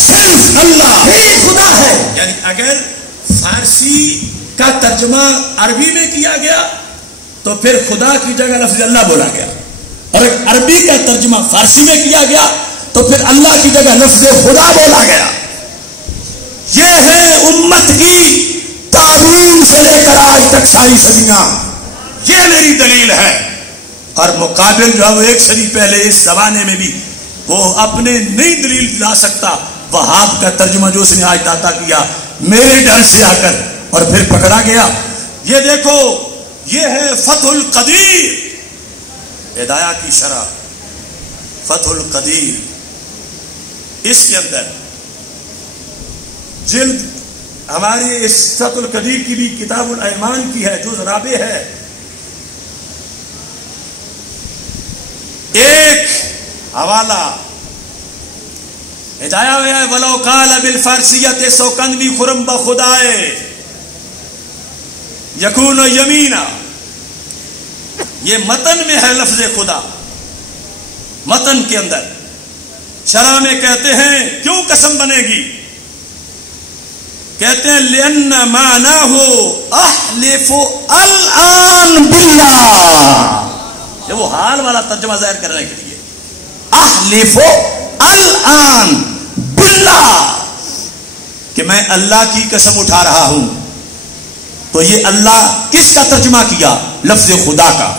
صرف اللہ ہی خدا ہے. یعنی اگر فارسی کا ترجمہ عربی میں کیا گیا تو پھر خدا کی جگہ لفظ اللہ بولا گیا، اور اگر عربی کا ترجمہ فارسی میں کیا گیا تو پھر اللہ کی جگہ لفظ خدا بولا گیا. یہ ہے امت کی تعظیم سے لے کر آج تک ساری صدیاں. یہ میری دلیل ہے. اور مقابل جو ہے وہ ایک صدی پہلے اس زمانے میں بھی وہ اپنے نئی دلیل لا سکتا. وہاب کا ترجمہ جو اس نے آج داتا کیا میرے ڈر سے آ کر اور پھر پکڑا گیا. یہ دیکھو یہ ہے فتح القدیر، ہدایہ کی شرح فتح القدیر. اس کے اندر جلد ہماری اس فتح القدیر کی بھی کتاب الایمان کی ہے جو رابع ہے. ایک حوالہ ہدایہ ہوا ہے ولو قال بالفارسیت سوکندی خرم بخدائے یکون یمینا. یہ متن میں ہے لفظ خدا، متن کے اندر. شرح میں کہتے ہیں کیوں قسم بنے گی؟ کہتے ہیں لأن معناہ احلف الآن باللہ. یہ وہ حال والا ترجمہ ظاہر کرنے کے لیے احلف الآن باللہ کہ میں اللہ کی قسم اٹھا رہا ہوں. تو یہ اللہ کس کا ترجمہ کیا؟ لفظ خدا کا.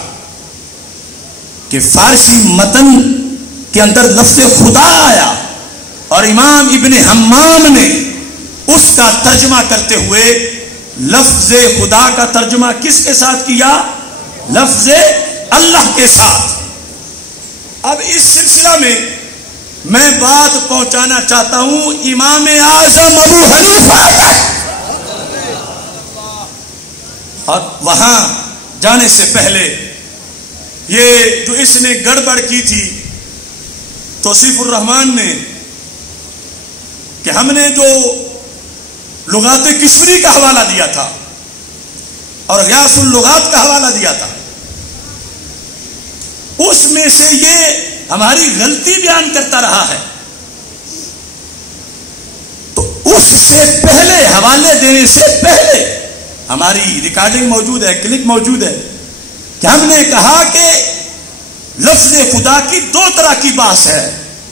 کہ فارسی متن کے اندر لفظ خدا آیا اور امام ابن حمام نے اس کا ترجمہ کرتے ہوئے لفظ خدا کا ترجمہ کس کے ساتھ کیا؟ لفظ اللہ کے ساتھ. اب اس سلسلہ میں بات پہنچانا چاہتا ہوں امام اعظم ابو حنیفہ تک. اور وہاں جانے سے پہلے یہ جو اس نے گڑبڑ کی تھی توصیف الرحمان نے کہ ہم نے جو لغات کشمری کا حوالہ دیا تھا اور غیاث اللغات کا حوالہ دیا تھا، اس میں سے یہ ہماری غلطی بیان کرتا رہا ہے. تو اس سے پہلے حوالے دینے سے پہلے ہماری ریکارڈنگ موجود ہے، کلپ موجود ہے کہ ہم نے کہا کہ لفظ خدا کی دو طرح کی بحث ہے.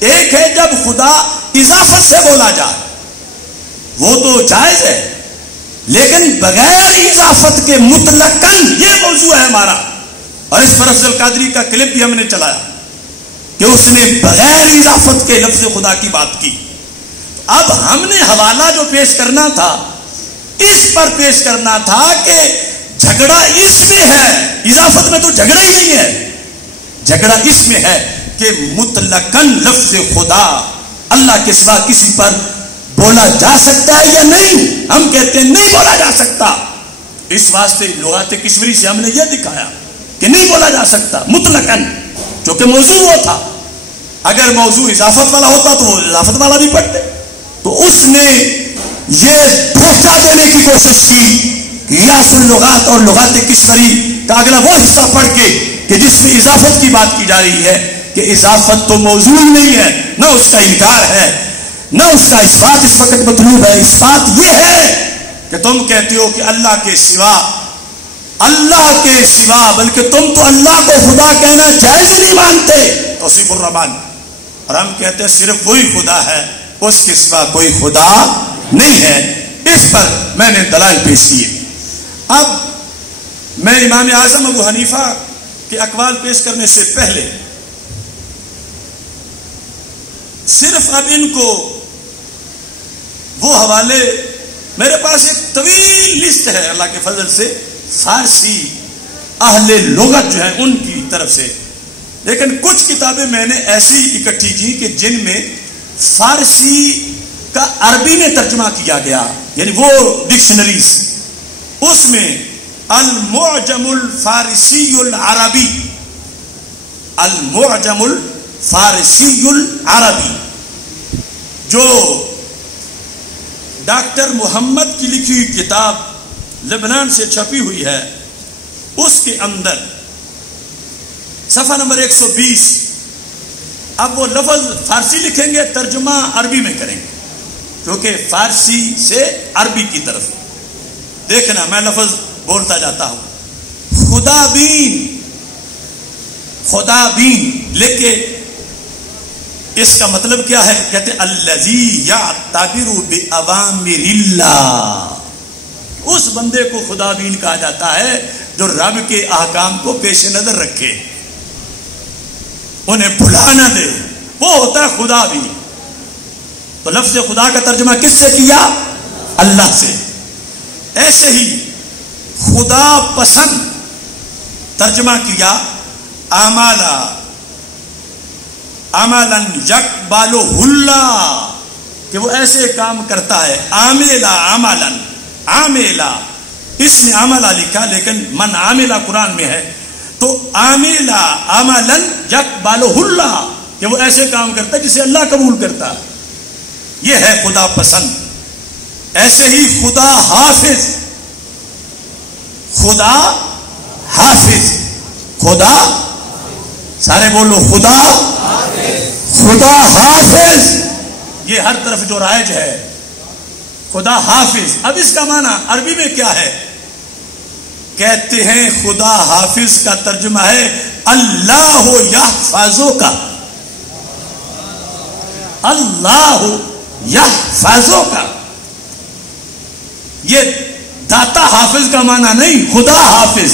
ایک ہے جب خدا اضافت سے بولا جائے، وہ تو جائز ہے، لیکن بغیر اضافت کے مطلقاً یہ موضوع ہے ہمارا. اور اس پر افضل قادری کا کلپ بھی ہم نے چلایا کہ اس نے بغیر اضافت کے لفظ خدا کی بات کی. اب ہم نے حوالہ جو پیش کرنا تھا اس پر پیش کرنا تھا کہ جھگڑا اس میں ہے، اضافت میں تو جھگڑا ہی نہیں ہے. جھگڑا اس میں ہے کہ مطلقاً لفظ خدا اللہ کے سوا کسی پر بولا جا سکتا ہے یا نہیں. ہم کہتے ہیں نہیں بولا جا سکتا. اس واسطے لغات کشمری سے ہم نے یہ دکھایا کہ نہیں بولا جا سکتا مطلقاً، چونکہ موضوع وہ تھا. اگر موضوع اضافت والا ہوتا تو وہ اضافت والا بھی پڑھتے. تو اس نے یہ دھوکہ دینے کی کوشش کی غیاث اللغات اور لغات کشمری کا اگلا وہ حصہ پڑھ کے کہ جس میں اضافت کی بات کی جا رہی ہے کہ اضافت تو موضوع نہیں ہے، نہ اس کا انکار ہے نہ اس کا اثبات اس وقت مطلوب ہے. اثبات یہ ہے کہ تم کہتے ہو کہ اللہ کے سوا بلکہ تم تو اللہ کو خدا کہنا جائز نہیں مانتے. توصیف الرحمان. اور ہم کہتے ہیں صرف وہی خدا ہے، اس کے سوا کوئی خدا نہیں ہے. اس پر میں نے دلائل پیش کیے. اب میں امام اعظم ابو حنیفہ کے اقوال پیش کرنے سے پہلے صرف اب ان کو وہ حوالے، میرے پاس ایک طویل لسٹ ہے اللہ کے فضل سے فارسی اہل لغت جو ہے ان کی طرف سے، لیکن کچھ کتابیں میں نے ایسی اکٹھی کی کہ جن میں فارسی کا عربی میں ترجمہ کیا گیا، یعنی وہ ڈکشنریز. اس میں المعجم الفارسی العربی، المعجم الفارسی العربی جو ڈاکٹر محمد کی لکھی ہوئی کتاب لبنان سے چھپی ہوئی ہے، اس کے اندر صفحہ نمبر 120. اب وہ لفظ فارسی لکھیں گے، ترجمہ عربی میں کریں گے. کیونکہ فارسی سے عربی کی طرف. دیکھنا میں لفظ بولتا جاتا ہوں. خدا بین، خدا بین لکھ کے اس کا مطلب کیا ہے؟ کہتے الذی یعتبر بأوامر اللہ. اس بندے کو خدا بین کہا جاتا ہے جو رب کے احکام کو پیش نظر رکھے، انہیں بھلا نہ دے، وہ ہوتا ہے خدا بین. تو لفظ خدا کا ترجمہ کس سے کیا؟ اللہ سے. ایسے ہی خدا پسند ترجمہ کیا عملا یقبلہ اللہ، کہ وہ ایسے کام کرتا ہے. عملا اس میں عملہ لکھا لیکن من عاملہ قرآن میں ہے، تو عملا یقبلہ اللہ، کہ وہ ایسے کام کرتا ہے جسے اللہ قبول کرتا ہے. یہ ہے خدا پسند. ایسے ہی خدا حافظ، خدا حافظ، خدا سارے بولو خدا خدا حافظ. یہ ہر طرف جو رائج ہے خدا حافظ. اب اس کا معنی عربی میں کیا ہے؟ کہتے ہیں خدا حافظ کا ترجمہ ہے اللہ یحفظک، اللہ یحفظک. یہ داتا حافظ کا معنی نہیں، خدا حافظ.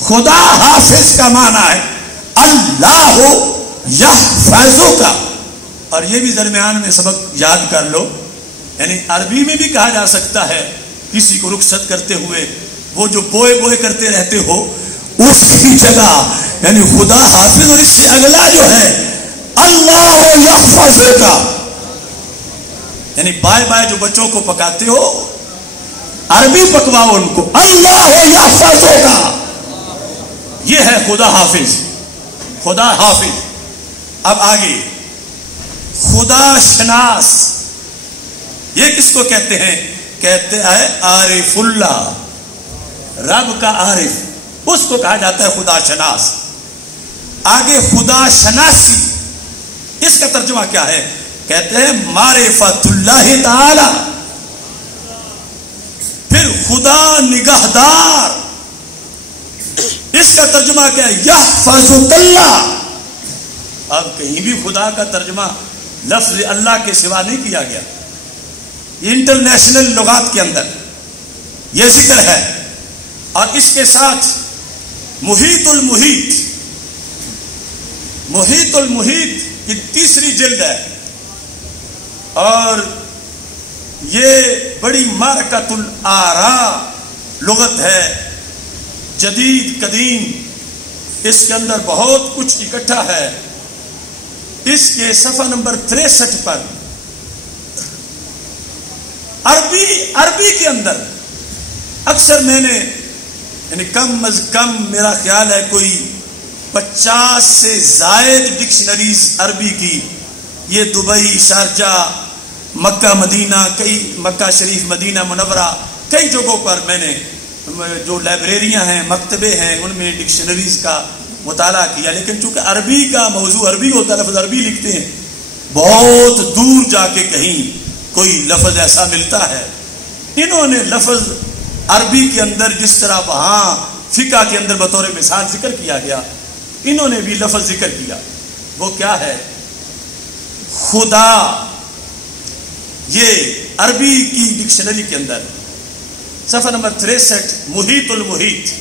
خدا حافظ کا معنی ہے اللہ یحفظک. اور یہ بھی درمیان میں سبق یاد کر لو، یعنی عربی میں بھی کہا جا سکتا ہے کسی کو رخصت کرتے ہوئے، وہ جو بوئے بوئے کرتے رہتے ہو اس کی جگہ یعنی خدا حافظ، اور اس سے اگلا جو ہے اللہ یحفظک، یعنی بائے بائے جو بچوں کو پکاتے ہو عربی پکواؤ ان کو، اللہ یحفظک. یہ ہے خدا حافظ، خدا حافظ. اب آگے خدا شناس، یہ کس کو کہتے ہیں؟ کہتے ہیں عارف اللہ، رب کا عارف، اس کو کہا جاتا ہے خدا شناس. آگے خدا شناسی، اس کا ترجمہ کیا ہے؟ کہتے ہیں معرفت اللہ تعالی. پھر خدا نگہدار، اس کا ترجمہ کیا ہے؟ یحفظک اللہ. اب کہیں بھی خدا کا ترجمہ لفظ اللہ کے سوا نہیں کیا گیا. انٹرنیشنل لغات کے اندر یہ ذکر ہے. اور اس کے ساتھ محیط المحیط، محیط المحیط کی تیسری جلد ہے، اور یہ بڑی معرکۃ الآراء لغت ہے، جدید قدیم، اس کے اندر بہت کچھ اکٹھا ہے. اس کے صفحہ نمبر 63 پر عربی کے اندر اکثر میں نے یعنی کم از کم میرا خیال ہے کوئی 50 سے زائد ڈکشنریز عربی کی، یہ دبئی، شارجہ، مکہ مدینہ، کئی مکہ شریف، مدینہ منورہ، کئی جگہوں پر میں نے جو لائبریریاں ہیں، مکتبے ہیں، ان میں ڈکشنریز کا مطالعہ کیا. لیکن چونکہ عربی کا موضوع عربی ہوتا ہے، لفظ عربی لکھتے ہیں، بہت دور جا کے کہیں کوئی لفظ ایسا ملتا ہے. انہوں نے لفظ عربی کے اندر جس طرح وہاں فقہ کے اندر بطور مثال ذکر کیا گیا، انہوں نے بھی لفظ ذکر کیا. وہ کیا ہے؟ خدا. یہ عربی کی ڈکشنری کے اندر صفحہ نمبر 63 محیط المحیط.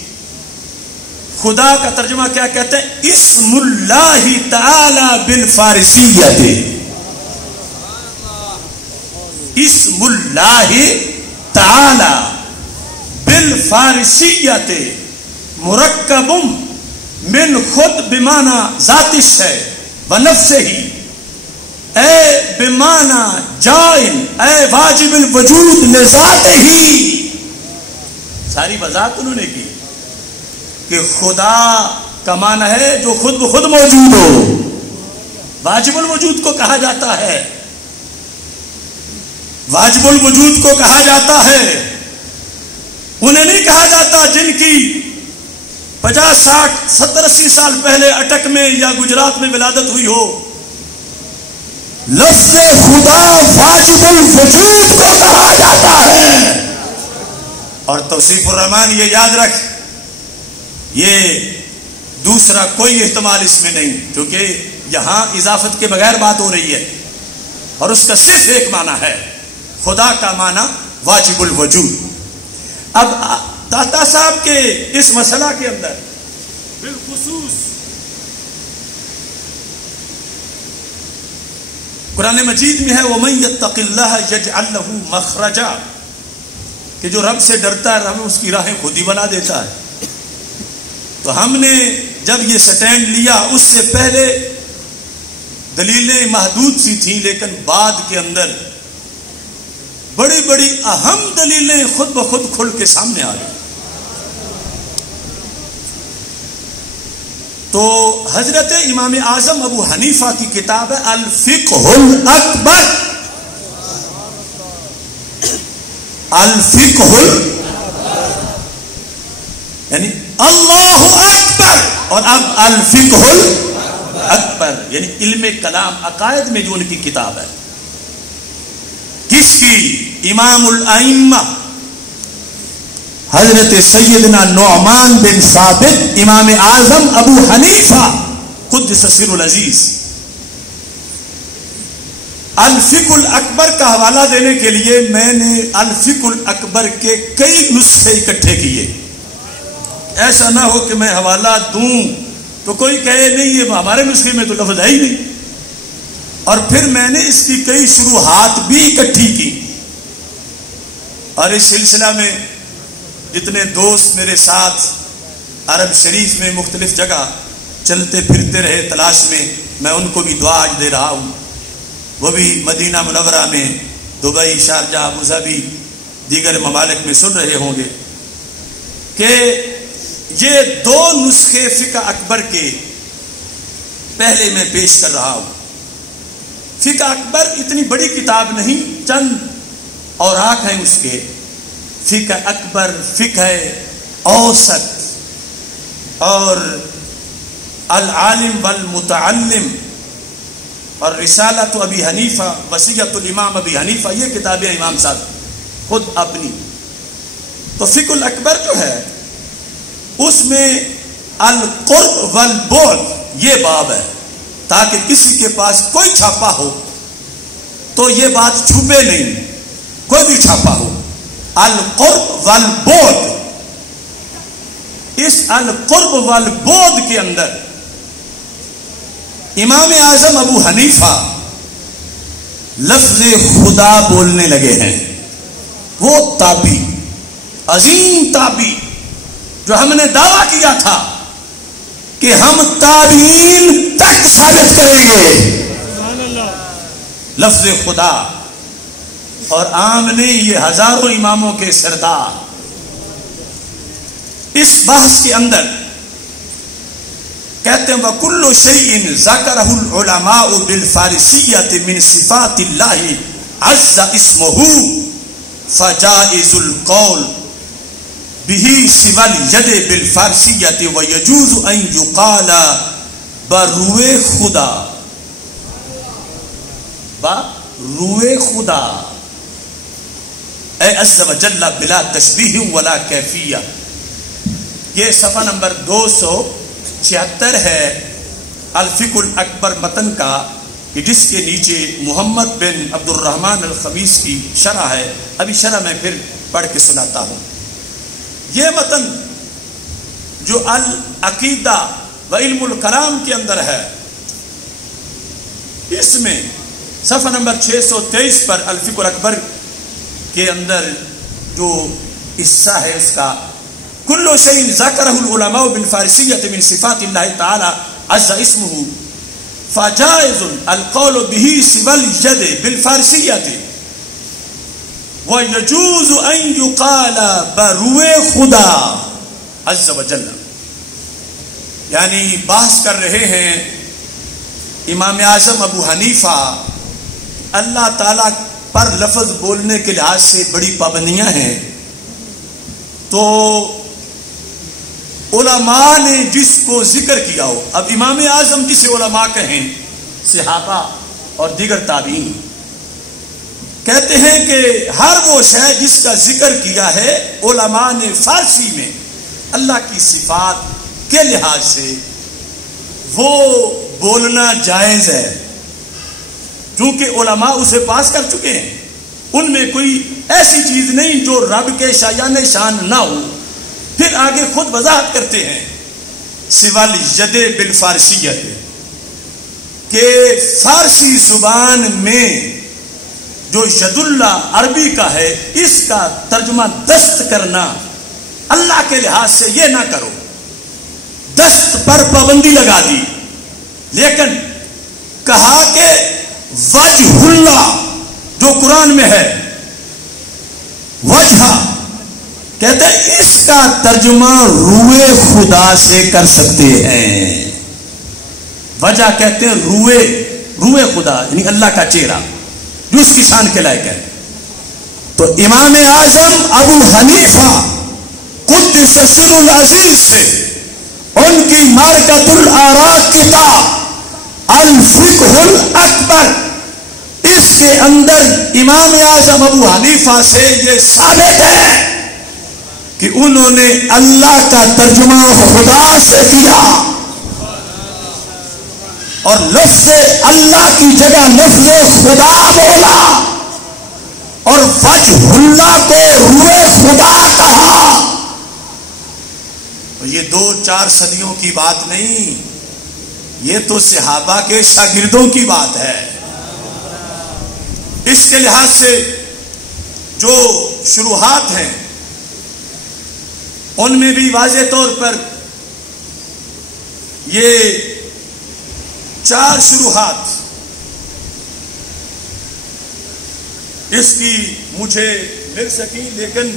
خدا کا ترجمہ کیا کہتے ہیں؟ اسم اللہ تعالی بالفارسیت، اسم اللہ تعالی بالفارسیت مرکب من خود بمعنی ذات ہے و نفسہ ہی، اے بمعنی جائن، اے واجب الوجود لذات ہی. ساری وضاحت انہوں نے کی کہ خدا کا معنی ہے جو خود بخود موجود ہو. واجب الوجود کو کہا جاتا ہے، واجب الوجود کو کہا جاتا ہے. انہیں نہیں کہا جاتا جن کی 50 60 70 80 سال پہلے اٹک میں یا گجرات میں ولادت ہوئی ہو. لفظ خدا واجب الوجود کو کہا جاتا ہے. اور توصیف الرحمان یہ یاد رکھ، یہ دوسرا کوئی احتمال اس میں نہیں، کیونکہ یہاں اضافت کے بغیر بات ہو رہی ہے اور اس کا صرف ایک معنی ہے، خدا کا معنی واجب الوجود. اب داتا صاحب کے اس مسئلہ کے اندر بالخصوص قرآن مجید میں ہے وَمَن يَتَّقِ اللَّهَ يَجْعَلْ لَهُ مَخْرَجًا، کہ جو رب سے ڈرتا ہے ہمیں اس کی راہیں خود ہی بنا دیتا ہے. تو ہم نے جب یہ سٹینڈ لیا، اس سے پہلے دلیلیں محدود سی تھیں، لیکن بعد کے اندر بڑی بڑی اہم دلیلیں خود بخود کھل کے سامنے آ گئی. تو حضرت امام اعظم ابو حنیفہ کی کتاب ہے الفقہ الاکبر، الفقہ یعنی اللہ اکبر، اور اب الفقہ الاکبر یعنی علم کلام عقائد میں جو ان کی کتاب ہے. کس کی؟ امام الائمہ حضرت سیدنا نعمان بن ثابت امام اعظم ابو حنیفہ قدس سر العزیز. الفقہ الاکبر کا حوالہ دینے کے لیے میں نے الفقہ الاکبر کے کئی نسخے اکٹھے کیے. ایسا نہ ہو کہ میں حوالہ دوں تو کوئی کہے نہیں یہ ہمارے نسخے میں تو لفظ ہے ہی نہیں. اور پھر میں نے اس کی کئی شروحات بھی اکٹھی کی، اور اس سلسلہ میں جتنے دوست میرے ساتھ عرب شریف میں مختلف جگہ چلتے پھرتے رہے تلاش میں ان کو بھی دعا آج دے رہا ہوں. وہ بھی مدینہ منورہ میں، دبئی، شارجہ، ابوظہبی، دیگر ممالک میں سن رہے ہوں گے کہ یہ دو نسخے فقہ اکبر کے پہلے میں پیش کر رہا ہوں. فقہ اکبر اتنی بڑی کتاب نہیں، چند اوراق ہیں اس کے. فقہ اکبر، فقہ اوسط اور العالم والمتعلم اور رسالۃ ابی حنیفہ، وصیۃ الامام ابی حنیفہ، یہ کتابیں امام صاحب خود اپنی. تو فقہ الاکبر جو ہے اس میں القرب والبعد یہ باب ہے، تاکہ کسی کے پاس کوئی چھاپا ہو تو یہ بات چھپے نہیں، کوئی بھی چھاپا ہو. القرب والبعد، اس القرب والبعد کے اندر امام اعظم ابو حنیفہ لفظ خدا بولنے لگے ہیں. وہ تابی، عظیم تابی، جو ہم نے دعویٰ کیا تھا کہ ہم تابعین تک ثابت کریں گے لفظ خدا، اور عام نے یہ ہزاروں اماموں کے سردار. اس بحث کے اندر کہتے ہیں وَكُلُّ شَيْءٍ ذَكَرَهُ الْعُلَمَاءُ بِالْفَارِسِيَّةِ مِنْ صِفَاتِ اللَّهِ عَزَّ اسْمُهُ فَجَائِزُ الْقَوْلِ بِهِ سِوَى الْيَدِ بِالْفَارِسِيَّةِ وَيَجُوزُ أَنْ يُقَالَ بَرُوِ خُدا، بَرُوِ خُدا اے عز و جل بلا تشبیہ ولا کیفیہ. یہ صفحہ نمبر 276 ہے الفقہ الاکبر متن کا، کہ جس کے نیچے محمد بن عبد الرحمن الخمیس کی شرح ہے. ابھی شرح میں پھر پڑھ کے سناتا ہوں. یہ متن جو العقیدہ و علم الکلام کے اندر ہے، اس میں صفحہ نمبر 623 پر الفقہ الاکبر کے اندر جو حصہ ہے اس کا کل شیء ذکرہ العلماء بالفارسیۃ من صفات اللہ تعالی عز اسمہ فجائز القول به سوى الید بالفارسیۃ ويجوز ان يقال بروئے خدا عز وجل. یعنی بحث کر رہے ہیں امام اعظم ابو حنیفہ اللہ تعالی پر لفظ بولنے کے لحاظ سے بڑی پابندیاں ہیں. تو علماء نے جس کو ذکر کیا ہو، اب امام اعظم جسے علماء کہیں صحابہ اور دیگر تابعین، کہتے ہیں کہ ہر وہ شے جس کا ذکر کیا ہے علماء نے فارسی میں اللہ کی صفات کے لحاظ سے وہ بولنا جائز ہے، چونکہ علماء اسے پاس کر چکے ہیں، ان میں کوئی ایسی چیز نہیں جو رب کے شایان شان نہ ہو۔ پھر آگے خود وضاحت کرتے ہیں سوال ید بالفارسیت، کہ فارسی زبان میں جو ید اللہ عربی کا ہے اس کا ترجمہ دست کرنا اللہ کے لحاظ سے یہ نہ کرو، دست پر پابندی لگا دی، لیکن کہا کہ وجہ اللہ جو قرآن میں ہے، وجہ کہتے ہیں اس کا ترجمہ روئے خدا سے کر سکتے ہیں۔ وجہ کہتے ہیں روئے خدا، یعنی اللہ کا چہرہ جو اس کی شان کے لائق ہے۔ تو امام اعظم ابو حنیفہ قدس سر العزیز سے ان کی معرکۃ الآراء کتاب الفقہ الاکبر، اس کے اندر امام اعظم ابو حنیفہ سے یہ ثابت ہے کہ انہوں نے اللہ کا ترجمہ خدا سے کیا، اور لفظ اللہ کی جگہ لفظ خدا بولا، اور وجہ اللہ کو روئے خدا کہا۔ یہ 2-4 صدیوں کی بات نہیں، یہ تو صحابہ کے شاگردوں کی بات ہے۔ اس کے لحاظ سے جو شروحات ہیں ان میں بھی واضح طور پر یہ 4 شروحات اس کی مجھے مل سکی، لیکن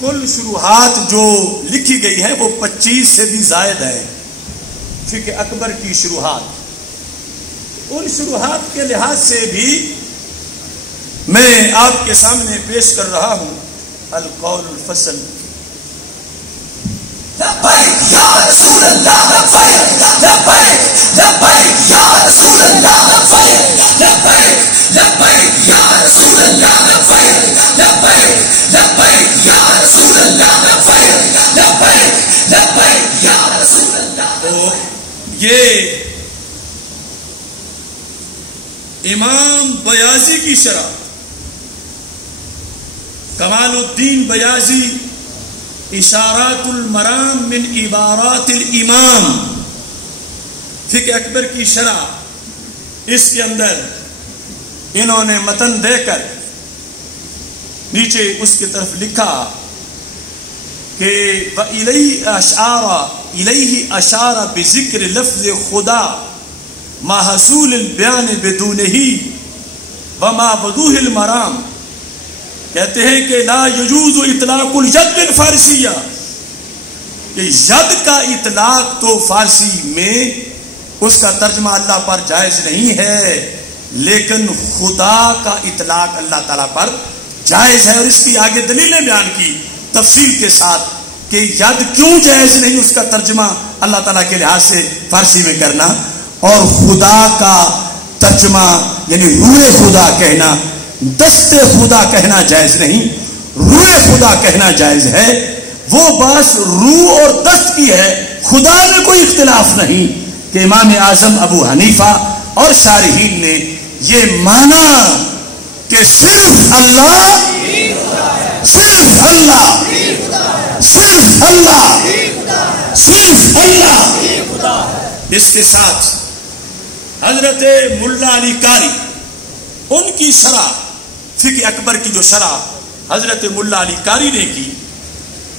کل شروحات جو لکھی گئی ہے وہ 25 سے بھی زائد ہے، فقہ اکبر کی شروحات۔ ان شروحات کے لحاظ سے بھی میں آپ کے سامنے پیش کر رہا ہوں القول الفصل۔ لبیک یا رسول اللہ، لبیک لبیک لبیک یا رسول اللہ، لبیک لبیک لبیک یا رسول اللہ، لبیک لبیک لبیک یا رسول اللہ، لبیک لبیک لبیک یا رسول اللہ۔ تو یہ امام بیاضی کی شرح، کمال الدین بیاضی اشارات المرام من عبارات الامام، فقہ اکبر کی شرح، اس کے اندر انہوں نے متن دے کر نیچے اس کی طرف لکھا کہ الیہ اشار بذکر لفظ خدا ما حصول البیان بدونہ وما وضوح المرام۔ کہتے ہیں کہ لا یجوز اطلاق الید بالفارسیہ، کہ ید کا اطلاق تو فارسی میں اس کا ترجمہ اللہ پر جائز نہیں ہے، لیکن خدا کا اطلاق اللہ تعالیٰ پر جائز ہے، اور اس کی آگے دلیلیں بیان کی تفصیل کے ساتھ کہ ید کیوں جائز نہیں اس کا ترجمہ اللہ تعالیٰ کے لحاظ سے فارسی میں کرنا، اور خدا کا ترجمہ یعنی روئے خدا کہنا، دست خدا کہنا جائز نہیں، روئے خدا کہنا جائز ہے۔ وہ بات روح اور دست کی ہے، خدا میں کوئی اختلاف نہیں، کہ امام اعظم ابو حنیفہ اور شارحین نے یہ مانا کہ صرف اللہ، صرف اللہ، صرف اللہ، صرف اللہ۔ اس کے ساتھ حضرت ملا علی قاری ان کی شرح، فقہ اکبر کی جو شرح حضرت ملا علی قاری نے کی،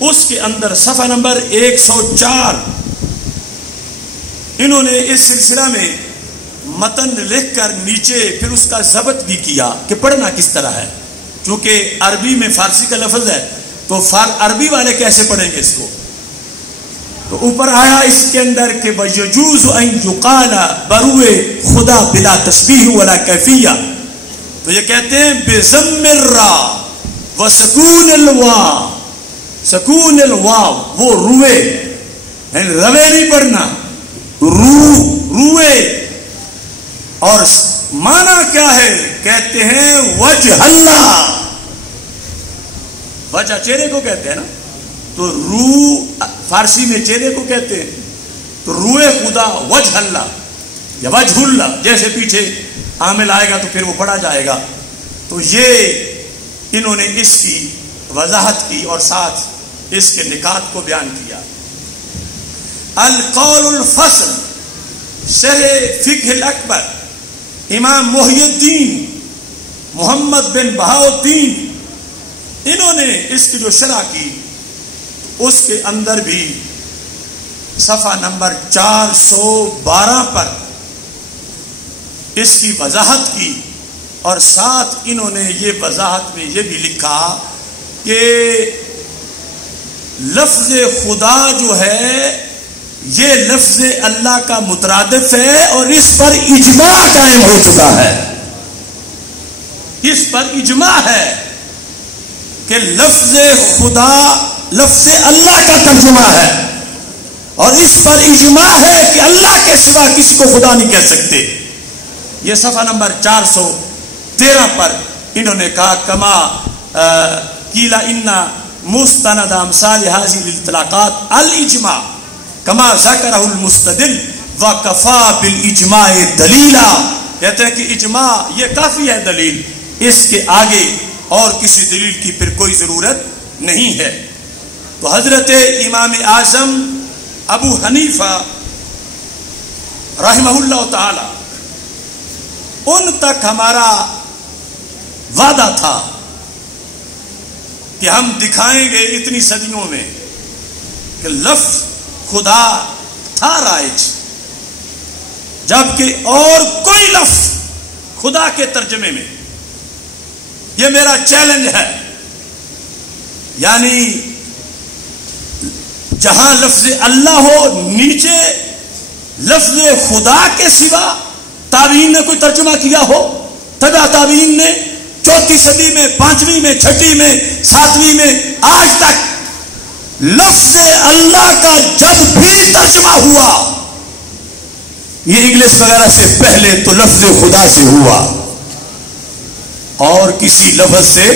اس کے اندر صفحہ نمبر 104 انہوں نے اس سلسلہ میں متن لکھ کر نیچے پھر اس کا ضبط بھی کیا کہ پڑھنا کس طرح ہے، چونکہ عربی میں فارسی کا لفظ ہے تو عربی والے کیسے پڑھیں گے اس کو۔ تو اوپر آیا اس کے اندر کہ وَيَجُوزُ أَن يُقَالَ بَرُوِ خدا بلا تشبیہ ولا کیفیہ، تو یہ کہتے ہیں بِضَمِّ الرَّا وَسُکُونِ الْواو، سکون الواو، وہ روئے روے نہیں پڑھنا، روئے، اور معنی کیا ہے؟ کہتے ہیں وجہ اللہ. وجہ چہرے کو کہتے ہیں نا, تو روح فارسی میں چہرے کو کہتے ہیں, تو روح خدا وجہ اللہ یا وجہ اللہ, جیسے پیچھے عامل آئے گا تو پھر وہ پڑھا جائے گا. تو یہ انہوں نے اس کی وضاحت کی اور ساتھ اس کے نکات کو بیان کیا. القول الفصل شرح فقہ الاکبر امام محی الدین محمد بن بہاؤالدین, انہوں نے اس کی جو شرح کی اس کے اندر بھی صفحہ نمبر 412 پر اس کی وضاحت کی, اور ساتھ انہوں نے یہ وضاحت میں یہ بھی لکھا کہ لفظ خدا جو ہے یہ لفظ اللہ کا مترادف ہے, اور اس پر اجماع قائم ہو چکا ہے. اس پر اجماع ہے کہ لفظ خدا لفظ اللہ کا ترجمہ ہے, اور اس پر اجماع ہے کہ اللہ کے سوا کسی کو خدا نہیں کہہ سکتے. یہ صفحہ نمبر 413 پر انہوں نے کہا کما قیل ان مستند امثال هذه الاطلاقات الاجماع کما ذکرہ المستدل وکفا بالاجماع دلیلا. کہتے ہیں کہ اجماع یہ کافی ہے دلیل, اس کے آگے اور کسی دلیل کی پھر کوئی ضرورت نہیں ہے. تو حضرت امام اعظم ابو حنیفہ رحمہ اللہ تعالی, ان تک ہمارا وعدہ تھا کہ ہم دکھائیں گے اتنی صدیوں میں کہ لفظ خدا تھا رائج, جبکہ اور کوئی لفظ خدا کے ترجمے میں, یہ میرا چیلنج ہے, یعنی جہاں لفظ اللہ ہو نیچے لفظ خدا کے سوا تابعین نے کوئی ترجمہ کیا ہو, تبع تابعین نے 4 صدی میں, 5ویں میں, 6 میں, 7ویں میں, آج تک لفظ اللہ کا جب بھی ترجمہ ہوا یہ انگلش وغیرہ سے پہلے تو لفظ خدا سے ہوا اور کسی لفظ سے